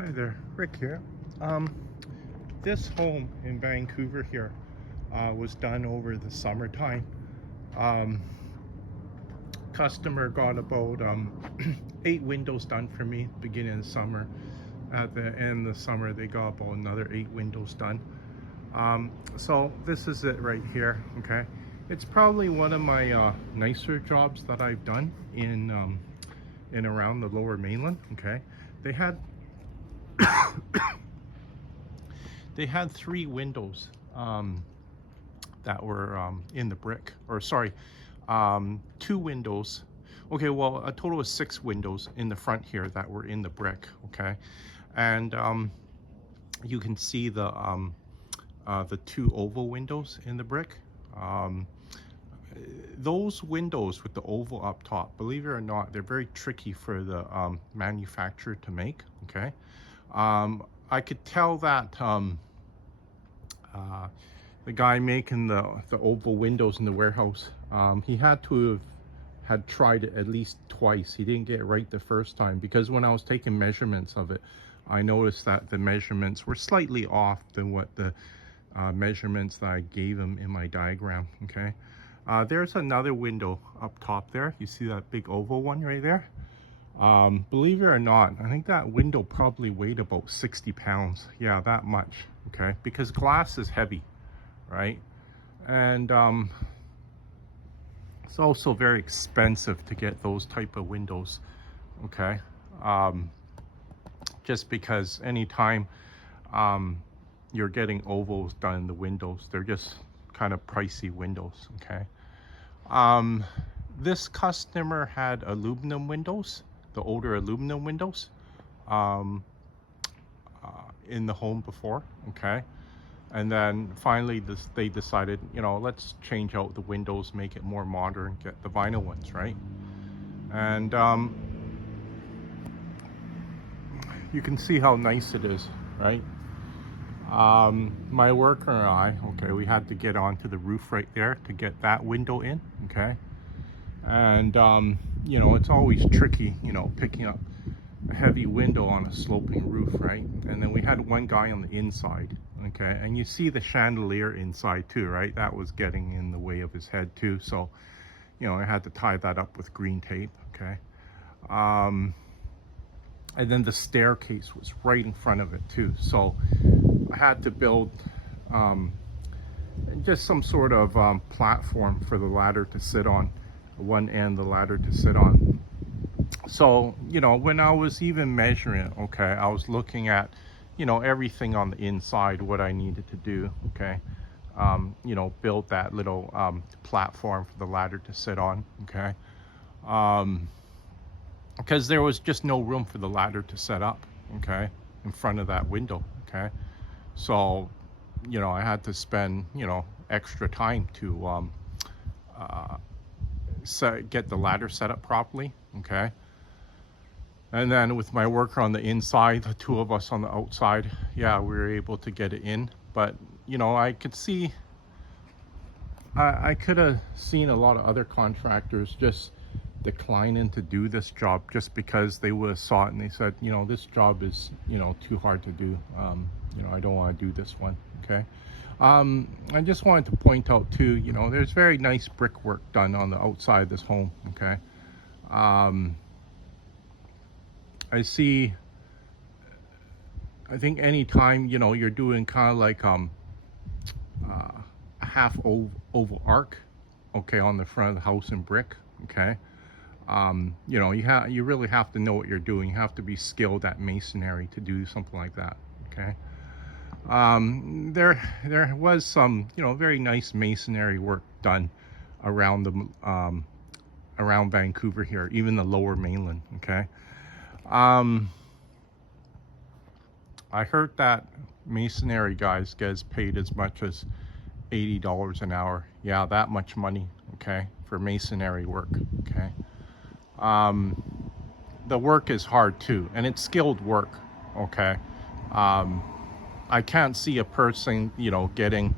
Hi there, Rick here. Um, this home in Vancouver here was done over the summertime. Um, Customer got about 8 windows done for me beginning of summer. At the end of the summer, they got about another 8 windows done. So this is it right here. Okay, it's probably one of my nicer jobs that I've done in around the Lower Mainland. Okay, they had they had 3 windows that were in the brick, or sorry, 2 windows. Okay, well, a total of 6 windows in the front here that were in the brick. Okay, and you can see the 2 oval windows in the brick. Um, those windows with the oval up top, believe it or not, they're very tricky for the manufacturer to make. Okay, I could tell that uh, the guy making the oval windows in the warehouse, he had to have had tried it at least twice. He didn't get it right the first time, because when I was taking measurements of it, I noticed that the measurements were slightly off than what the measurements that I gave him in my diagram. Okay, there's another window up top there. You see that big oval one right there? Believe it or not, I think that window probably weighed about 60 pounds. Yeah, that much. Okay, because glass is heavy, right? And it's also very expensive to get those type of windows. Okay, um, just because anytime you're getting ovals done in the windows, they're just kind of pricey windows. Okay, um, this customer had aluminum windows, the older aluminum windows, um, in the home before. Okay, and then finally they decided, let's change out the windows, make it more modern, get the vinyl ones, right? And you can see how nice it is, right? My worker and I, okay, we had to get onto the roof right there to get that window in. Okay, and it's always tricky, picking up a heavy window on a sloping roof, right? And then we had one guy on the inside. Okay, and you see the chandelier inside too, right? That was getting in the way of his head too, so I had to tie that up with green tape. Okay, and then the staircase was right in front of it too, so I had to build just some sort of platform for the ladder to sit on, one end the ladder to sit on. So when I was even measuring it, okay, I was looking at everything on the inside, what I needed to do. Okay, build that little platform for the ladder to sit on. Okay, because there was just no room for the ladder to set up, okay, in front of that window. Okay, so I had to spend extra time to get the ladder set up properly. Okay, and then with my worker on the inside, the two of us on the outside, yeah, we were able to get it in. But I could see, I could have seen a lot of other contractors just declining to do this job, just because they would have saw it and they said, this job is too hard to do. I don't want to do this one. Okay, I just wanted to point out too, there's very nice brickwork done on the outside of this home. Okay, I see, I think anytime you're doing kind of like a half oval arc, okay, on the front of the house in brick. Okay, you really have to know what you're doing. You have to be skilled at masonry to do something like that. Okay, there was some very nice masonry work done around the around Vancouver here, even the Lower Mainland. Okay, I heard that masonry guys gets paid as much as $80 an hour. Yeah, that much money. Okay, for masonry work. Okay, the work is hard too, and it's skilled work. Okay, I can't see a person getting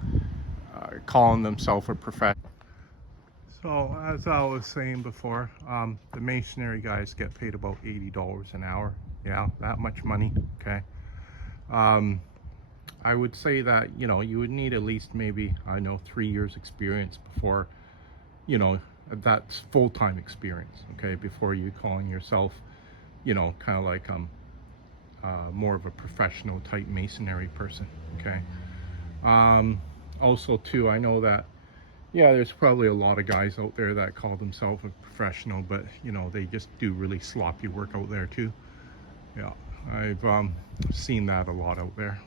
calling themselves a professional. So as I was saying before, the masonry guys get paid about $80 an hour. Yeah, that much money. Okay. Um, I would say that, you know, you would need at least maybe, I know, 3 years experience before, you know, that's full-time experience. Okay. Before you calling yourself, you know, kind of like, more of a professional type masonry person. Okay. Um, Also too, I know that, yeah, there's probably a lot of guys out there that call themselves a professional, but you know, they just do really sloppy work out there too. Yeah, I've seen that a lot out there.